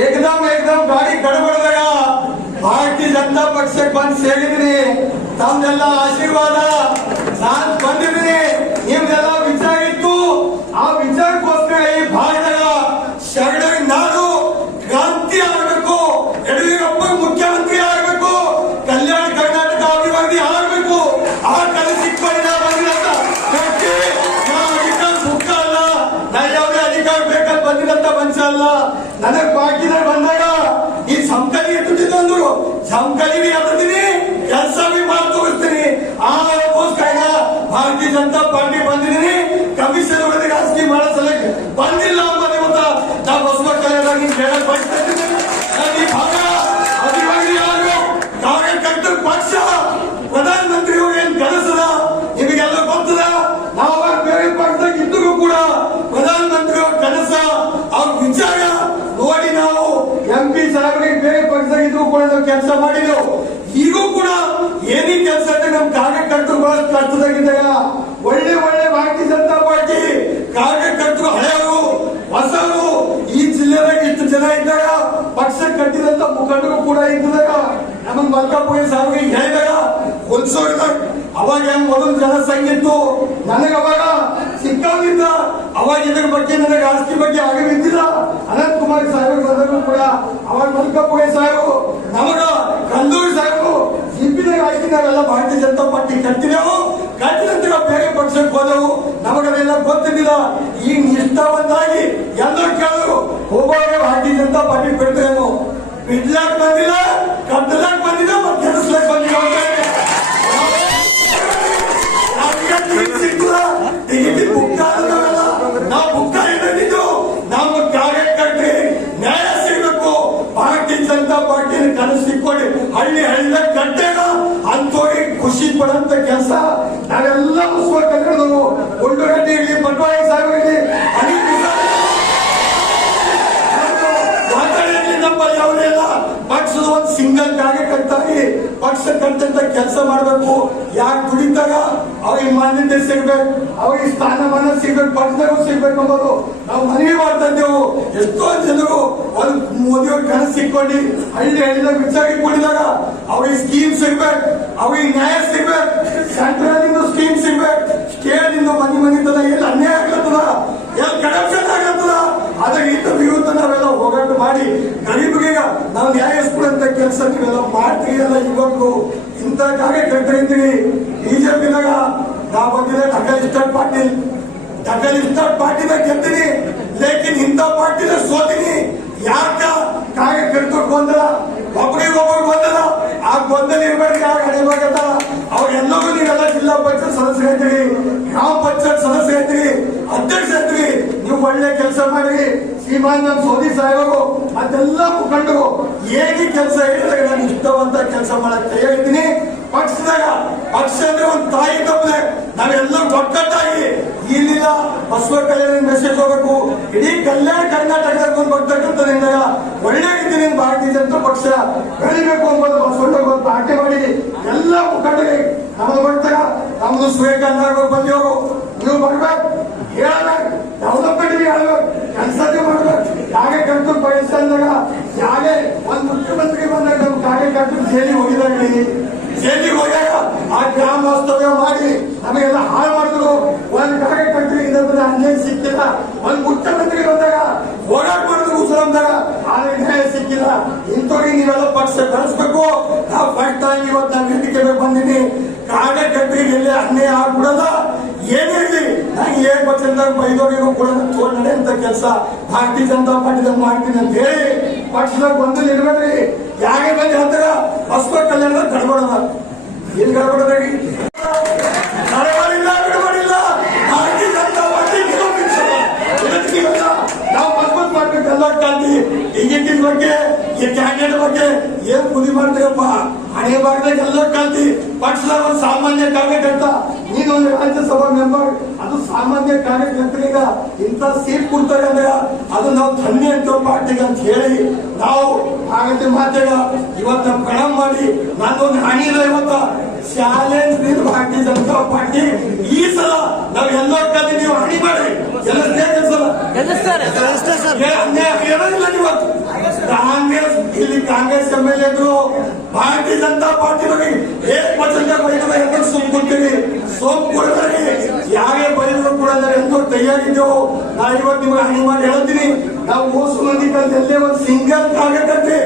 एकदम ಗಾಡಿ ಗಡಬಡದಾಗ ಭಾರತೀಯ ಜನತಾ ಪಕ್ಷಕ್ಕೆ ಬಂದು ಸೇರಿದ್ರಿ. ತಮ್ದೆಲ್ಲ ಆಶೀರ್ವಾದ ನಾನು ಬಂದಿದ್ದೀನಿ. ನಿಮ್ದೆಲ್ಲ ವಿಚಾರ ಇತ್ತು. ಆ ವಿಚಾರಕ್ಕೋಸ್ಕರ ಈ ಭಾಗದಾಗ ಶರಣರ ನಾಡು ಕ್ರಾಂತಿ ಆಗಬೇಕು, ಯಡಿಯೂರಪ್ಪ ಮುಖ್ಯಮಂತ್ರಿ ಆಗಬೇಕು, ಕಲ್ಯಾಣ ಕರ್ನಾಟಕ ಅಭಿವೃದ್ಧಿ ಆಗಬೇಕು. ಆ ಕನಸಿಟ್ಕೊಂಡು ಬಂದಿರಂತ ಅಧಿಕಾರ ಮುಖ ಅಲ್ಲ, ನಾ ಯಾವುದೇ ಅಧಿಕಾರ ಬೇಕಂತ ಬಂದಿರಂತ ಮನುಷ್ಯ ಅಲ್ಲ. ನನಗೆ ಪಾರ್ಟಿನಲ್ಲಿ ಬಂದಾಗ ಈ ಸಂಕಲಿ ಎತ್ತುತ್ತಿದ್ದು ಅಂದ್ರು, ಸಂಕಲಿ ಎತ್ತೀನಿ, ಕೆಲಸ ಮಾಡಿ ತೋರಿಸ್ತೀನಿ. ಅದಕ್ಕೋಸ್ಕರ ಭಾರತೀಯ ಜನತಾ ಪಾರ್ಟಿ ಬಂದಿದ್ದೀನಿ. ಕಮಿಷನ್ ಒಳಗೆ ರಾಜಕೀಯ ಮಾಡೋ ಸಲಕ್ಕೆ ಬಂದಿಲ್ಲ ಅಂಬುದು ಇವತ್ತು ನಾ ಬಸವ ಕಲ್ಯಾಣ ಹೇಳಕ್ ಬಯಸ್ತಾ ಇದ್ದೀನಿ. ಈ ಭಾಗ ಅಭಿವೃದ್ಧಿ ಆಗೋ ಕಾರ್ಯಕರ್ತರ ಪಕ್ಷ ಪ್ರಧಾನಮಂತ್ರಿಗಳು ಏನ್ ಕನಸದ ನಿಮಗೆಲ್ಲ ಗೊತ್ತದ. ನಾವು ಬೇರೆ ಪಕ್ಷದಾಗ ಇದ್ದರೂ ಕೂಡ ಪ್ರಧಾನಮಂತ್ರಿಗಳ ಕನಸ ಅವ್ರ ವಿಚಾರ ನೋಡಿ ನಾವು MP ಸಾಹೇಬರಿಗೆ ಬೇರೆ ಪಕ್ಷದಾಗ ಇದ್ರೂ ಕೂಡ ನಾವು ಕೆಲಸ ಮಾಡಿದೆವು. ಈಗೂ ಕೂಡ ಏನೇ ಕೆಲಸ ಅಂದ್ರೆ ನಮ್ ಕಾರ್ಯಕರ್ತರು ಬಹಳ ಕಷ್ಟದಾಗಿದ್ದಾಗ ಒಳ್ಳೆ ಭಾರತೀಯ ಜನತಾ ಪಾರ್ಟಿ ಕಾರ್ಯಕರ್ತರು ಹಳೆಯವರು ಹೊಸವರು ಈ ಜಿಲ್ಲೆದಾಗ ಇಷ್ಟು ಜನ ಇದ್ದಾಗ ಪಕ್ಷ ಕಟ್ಟಿದಂತ ಮುಖಂಡರು ಕೂಡ ಇದ್ದಾಗ ನಮಗ್ ಮಲ್ಕಾಪುರ ಸಾರ್ವಜನಿಕ ಹೇಳಿದಾಗ ಹೊಲ್ಸೋಡಿದಾಗ ಅವಾಗ ಹೆಂಗ್ ಮೊದಲು ಜನಸಂಖ್ಯೆ ಇತ್ತು. ನನಗೆ ಅವಾಗ ಸಿಕ್ಕಾಗಿದ್ದ ಅವಾಗ ಇದ್ರ ಬಗ್ಗೆ ನನಗೆ ಆಸ್ತಿ ಬಗ್ಗೆ ಆಗವಿದ್ದಿಲ್ಲ. ಅನಂತ್ ಕುಮಾರ್ ಸಾಹೇಬರು ಬಂದರೂ ಕೂಡ ಅವಾಗ ಮಲ್ಕಾಪುರ ಸಾಹೇಬರು ನಮಗ ಕಂದೂರು ಸಾಹೇಬರು ಸಿಪ್ಪಿದಾಗ ಆಯ್ಕೆ ನಾವೆಲ್ಲ ಭಾರತೀಯ ಜನತಾ ಪಾರ್ಟಿ ಕಟ್ಟಿದೆವು. ಕಟ್ಟಿದ ನಂತರ ಬೇರೆ ಪಕ್ಷಕ್ಕೆ ಹೋದೆವು. ನಮಗದೆಲ್ಲ ಗೊತ್ತಿದ್ದಿಲ್ಲ. ಈಗ ನಿಷ್ಠಾವಂತಾಗಿ ಎಲ್ಲರೂ ಕೇಳಿದ್ರು ಹೋಗುವಾಗ ಭಾರತೀಯ ಜನತಾ ಪಾರ್ಟಿ ಬಿಡ್ತೇನು, ಬಿಡ್ಲಾಕ್ ಬಂದಿಲ್ಲ, ಕಟ್ಟಲಾಕ್ ಬಂದಿಲ್ಲ, ಮತ್ತೆ ಗೆಲ್ಲಿಸ್ಲಾಕ್ ಬಂದಿಲ್ಲ. ನಾವು ಬುಕ್ಕ ಹಿಡಿದಿದ್ದು ನಮ್ಮ ಕಾರ್ಯಕರ್ತರಿಗೆ ನ್ಯಾಯ ಸಿಗಬೇಕು. ಭಾರತೀಯ ಜನತಾ ಪಾರ್ಟಿ ಕನಸಿಕ್ಕೊಂಡು ಹಳ್ಳಿದಾಗ ಕಟ್ಟೆಗ ಅಂತೋಗಿ ಖುಷಿ ಪಡಂತ ಕೆಲಸ ನಾವೆಲ್ಲ ಮುಸ್ಕೊಂಡು ಉಂಡುಗಡ್ಡಿ ಇರಲಿ, ಬಂಡವಾಳ ಸಾಹೇಬ್ ಇರಲಿ, ಮಾತಾಡಿರ್ಲಿ, ನಮ್ಮಲ್ಲಿ ಅವರೆಲ್ಲ ಪಕ್ಷದ ಒಂದು ಸಿಂಗಲ್ ಕಾರ್ಯಕರ್ತಾಗಿ ಪಕ್ಷ ಕಟ್ಟಂತ ಕೆಲಸ ಮಾಡಬೇಕು. ಯಾಕೆ ದುಡಿತಾಗ ಅವ್ರಿಗೆ ಮಾನ್ಯತೆ ಸಿಗ್ಬೇಕು, ಅವ್ರಿಗೆ ಸ್ಥಾನಮಾನ ಸಿಗ್ಬೇಕು, ಪಕ್ಷದಾಗೂ ಸಿಗ್ಬೇಕು ಅನ್ನೋದು ನಾವು ಮನವಿ ಮಾಡ್ತಾ ಇದ್ದೇವು. ಎಷ್ಟೋ ಜನರು ಒಂದು ಮೋದಿಯವ್ರ ಕನಸು ಸಿಕ್ಕೊಂಡು ಹಳ್ಳಿದಾಗ ವಿಚಾರ ಕೊಡಿದಾಗ ಅವ್ರಿಗೆ ಸ್ಕೀಮ್ ಸಿಗ್ಬೇಕು, ಅವ್ರಿಗೆ ನ್ಯಾಯ ಸಿಗ್ಬೇಕು, ಸೆಂಟ್ರಲ್ ಇಂದ ಸ್ಕೀಮ್ ಸಿಗ್ಬೇಕು, ಸ್ಟೇಟ್ ಇಂದ ಮನಿ ತನ ಎಲ್ಲಿ ಅನ್ಯಾಯ ಆಗ್ಲತ್ತದ, ಎಲ್ಲಿ ಕರಪ್ಷನ್ ಆಗ್ಲತ್ತದ, ಅದ್ರ ವಿರುದ್ಧ ನಾವೆಲ್ಲ ಹೋರಾಟ ಮಾಡಿ ಗರೀಬರಿಗೆ ನಾವು ನ್ಯಾಯಿಸ್ಕೊಡಂತ ಕೆಲಸ ನೀವೆಲ್ಲ ಮಾಡ್ತೀರಲ್ಲ. ಯುವಕರು ಇಂಥ ಕಾರ್ಯಕರ್ತರಿದ್ದೀವಿ. ಬಿಜೆಪಿನಾಗ ನಾ ಬಂದಿದೆ ಡಕಲ್ ಇಸ್ಟಾರ್ಟ್ ಪಾರ್ಟಿನ ಗೆದ್ದಿನಿ, ಲೇಕಿನ್ ಇಂಥ ಪಾರ್ಟಿನ ಸೋತಿನಿ. ಯಾಕ ಕಾರ್ಯಕರ್ತರು ಗೊಂದಲ, ಒಬ್ಬರಿಗೊಬ್ಬರು ಗೊಂದಲ, ಆ ಗೊಂದಲ ಇರ್ಬೇಕು. ಯಾರು ಹಣಿವಾಗತ್ತ ಅವ್ರೆಲ್ಲರೂ ನೀವೆಲ್ಲ ಜಿಲ್ಲಾ ಪಂಚಾಯತ್ ಸದಸ್ಯರು ಇದ್ದೀರಿ, ಗ್ರಾಮ ಪಂಚಾಯತ್ ಸದಸ್ಯರು ಇದ್ದೀರಿ, ಅಧ್ಯಕ್ಷ ಇದ್ದೀರಿ. ನೀವು ಒಳ್ಳೆ ಕೆಲಸ ಮಾಡಿರಿ. ಶ್ರೀಮಾನ್ ನಮ್ ಸೋದಿ ಸಾಹೇಬರು ಅದೆಲ್ಲ ಮುಖಂಡರು ಏನೇ ಕೆಲಸ ಹೇಳಿದಾಗ ನಾನು ಇಷ್ಟವಂತ ಕೆಲಸ ಮಾಡಕ್ ತಯಾರಿದ್ದೀನಿ. ಪಕ್ಷದಾಗ ಪಕ್ಷ ಅಂದ್ರೆ ಒಂದು ತಾಯಿ ತಪ್ಪದೆ ನಾವೆಲ್ಲ ಒಗ್ಗಟ್ಟಾಗಿ ಇಲ್ಲಿಲ್ಲ ಬಸವ ಕಲ್ಯಾಣ ಮೆಸೇಜ್ ಹೋಗ್ಬೇಕು. ಇಡೀ ಕಲ್ಯಾಣ ಕರ್ನಾಟಕದಾಗ ಒಂದು ಬರ್ತಕ್ಕಂಥದ್ರಿಂದ ಒಳ್ಳೆ ರೀತಿಯಲ್ಲಿ ಭಾರತೀಯ ಜನತಾ ಪಕ್ಷ ಬೆಳಿಬೇಕು ಎಂಬುದು ಬಸವಣ್ಣ ಒಂದು ಪಾರ್ಟಿ ಮಾಡಿ ಎಲ್ಲ ಮುಖಂಡರಿಗೆ ನಮ್ಮದು ಬರ್ತಾಗ ನಮ್ದು ಸುರೇಖ ಬಂದಿವರು ನೀವು ಬರ್ಬೇಕು, ಹೇಳ್ಬೇಕು, ಡೆವಲಪ್ಮೆಂಟ್ ಹೇಳ್ಬೇಕು, ಕೆಲಸದೇ ಮಾಡ್ಬೇಕು. ಕಾರ್ಯಕರ್ತರು ಬಯಸಿದಾಗ ಯಾರೇ ಒಂದು ಮುಖ್ಯಮಂತ್ರಿ ಬಂದಾಗ ನಮ್ಮ ಕಾರ್ಯಕರ್ತರು ಜೈಲಿಗೆ ಹೋಗ್ಯಾಗ ಆ ಗ್ರಾಮ ವಾಸ್ತವ್ಯ ಮಾಡಿ ನಮಗೆಲ್ಲ ಹಾಳು ಮಾಡಿದ್ರು. ಒಂದು ಕಾರ್ಯಕರ್ತರಿಗೆ ಇದರ ಅನ್ಯಾಯ ಸಿಕ್ಕಿಲ್ಲ. ಒಂದು ಮುಖ್ಯಮಂತ್ರಿ ಬಂದಾಗ ಹೋರಾಟ ಮಾಡಿದ್ರು ಮುಸಲಂದಾಗ ಆದ್ರೆ ನ್ಯಾಯ ಸಿಕ್ಕಿಲ್ಲ. ಇಂಥವ್ರಿಗೆ ನೀವೆಲ್ಲ ಪಕ್ಷ ಬೆಳೆಸ್ಬೇಕು. ನಾವು ಫಸ್ಟ್ ಟೈಮ್ ಇವತ್ತು ನಾವು ವೇದಿಕೆ ಬಂದಿನಿ. ಕಾರ್ಯಕರ್ತರಿಗೆ ಎಲ್ಲಿ ಅನ್ಯಾಯ ಆಗ್ಬಿಡೋದ ಏನೇ ಇರಲಿ ನಂಗೆ ಏನ್ ಪಕ್ಷದಾಗ ಬೈದವರಿಗೂ ಕೂಡ ತೋರ್ ನಡೆಯಂತ ಕೆಲಸ ಭಾರತೀಯ ಜನತಾ ಪಾರ್ಟಿದಾಗ ಮಾಡ್ತೀನಿ ಅಂತ ಹೇಳಿ ಪಕ್ಷದಾಗ ಒಂದು ಇರ್ಬೇಕ್ರಿ. ಯಾಕೆ ಬಂದು ಹೇಳ್ತಾರ ಬಸವ ಕಲ್ಯಾಣದ ಗಡಬಡದ ಏನ್ ಗಡಬಡದ್ರಿ? ಬಿಡಬಡಿಲ್ಲ. ಭಾರತೀಯ ಜನತಾ ಪಾರ್ಟಿ ನಾವು ಮಜಬೂತ್ ಮಾಡ್ಬೇಕು. ಎಲ್ಲ ಕಾಂತಿ ಟಿಕೆಟಿನ ಬಗ್ಗೆ ಈ ಕ್ಯಾಂಡಿಡೇಟ್ ಬಗ್ಗೆ ಏನ್ ಬುದ್ಧಿ ಮಾಡ್ತೀರಪ್ಪ? ಹಣೆ ಭಾಗದಾಗ ಎಲ್ಲ ಕಾಂತಿ ಪಕ್ಷದ ಒಂದು ಸಾಮಾನ್ಯ ಕಾರ್ಯಕರ್ತ, ನೀನು ಒಂದು ರಾಜ್ಯಸಭಾ ಮೆಂಬರ್, ಅದು ಸಾಮಾನ್ಯ ಕಾರ್ಯಕರ್ತರಿಗ ಇಂಥ ಸೀಟ್ ಕೊಡ್ತಾರೆ ಅಂದ್ರೆ ಅದು ನಾವು ಧನ್ಯ ಅಂತ ಪಾರ್ಟಿಗೆ ಅಂತ ಹೇಳಿ ನಾವು ಆಗತ್ತೆ ಮಾತಾಗ ಇವತ್ತ ಪ್ರಣಾಮ ಮಾಡಿ ನಂದೊಂದು ಹಾನಿ ಇಲ್ಲ. ಇವತ್ತ ಚಾಲೆಂಜ್ ನೀನು ಭಾರತೀಯ ಜನತಾ ಪಾರ್ಟಿ ಈ ಸಲ ನಾವ್ ಎಲ್ಲ ಕಲಿ ನೀವು ಹಾನಿ ಮಾಡಿ ಎಲ್ಲ ಅನ್ಯಾಯ ಇರೋದಿಲ್ಲ. ಇವತ್ತು ಇಲ್ಲಿ ಕಾಂಗ್ರೆಸ್ MLA ಇದ್ರು, ಭಾರತೀಯ ಜನತಾ ಪಾರ್ಟಿ ಬಗ್ಗೆ ಎಲ್ಲರೂ ಸುಮ್ಕೊಡ್ತೀವಿ. ಸೋಂಕುಳದಲ್ಲಿ ಯಾರೇ ಬೈದ್ರು ಕೂಡ ನಾವೆಲ್ಲರೂ ತಯಾರಿದ್ದೆವು. ನಾ ಇವತ್ತು ನಿಮಗೆ ಹಣಿ ಮಾಡಿ ಹೇಳ್ತೀನಿ, ನಾವು ಮೋಸ ಮಂದಿ ಎಲ್ಲೇ ಒಂದು ಸಿಂಗಲ್ ಕಾರ್ಯಕರ್ತೆ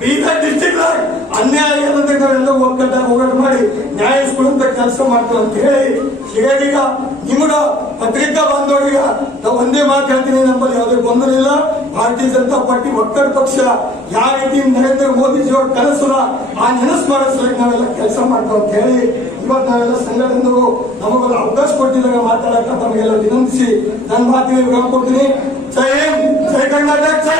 ಬೀದರ್ ಡಿಸ್ಟ್ರಿಕ್ಟ್ ಅನ್ಯಾಯ ಏನಂದ್ರೆ ನಾವೆಲ್ಲ ಒಗ್ಗಟ್ಟಾಗಿ ಹೋರಾಟ ಮಾಡಿ ನ್ಯಾಯಿಸ್ಕೊಳ್ಳುವಂತ ಕೆಲಸ ಮಾಡ್ತೀವಿ ಅಂತ ಹೇಳಿ ಈಗ ನಿಮಗ ಪತ್ರಿಕಾ ಬಾಂಧವರಿಗ ನಾವು ಒಂದೇ ಮಾತು ಹೇಳ್ತೀನಿ, ನಮ್ಮಲ್ಲಿ ಯಾವುದೇ ಗೊಂದಲ ಇಲ್ಲ. ಭಾರತೀಯ ಜನತಾ ಪಾರ್ಟಿ ಒಕ್ಕಡ ಪಕ್ಷ ಯಾವ ರೀತಿ ನರೇಂದ್ರ ಮೋದಿಜಿ ಅವ್ರ ಕನಸರ ಆ ನೆನಸು ಮಾಡಿಸ್ಲಿಕ್ಕೆ ನಾವೆಲ್ಲ ಕೆಲಸ ಮಾಡ್ತಾವ ಅಂತ ಹೇಳಿ ಇವತ್ತು ನಾವೆಲ್ಲ ಸಂಘಟನೆಗಳು ನಮಗೊಂದು ಅವಕಾಶ ಕೊಟ್ಟಿದ್ದಾಗ ಮಾತಾಡಕ ತಮಗೆಲ್ಲ ವಿನಂತಿಸಿ ನನ್ನ ಮಾತಿಗೆ ವಿರಾಮ ಕೊಡ್ತೀನಿ. ಜೈ ಹಿಂದ್, ಜೈ ಕರ್ನಾಟಕ, ಜೈ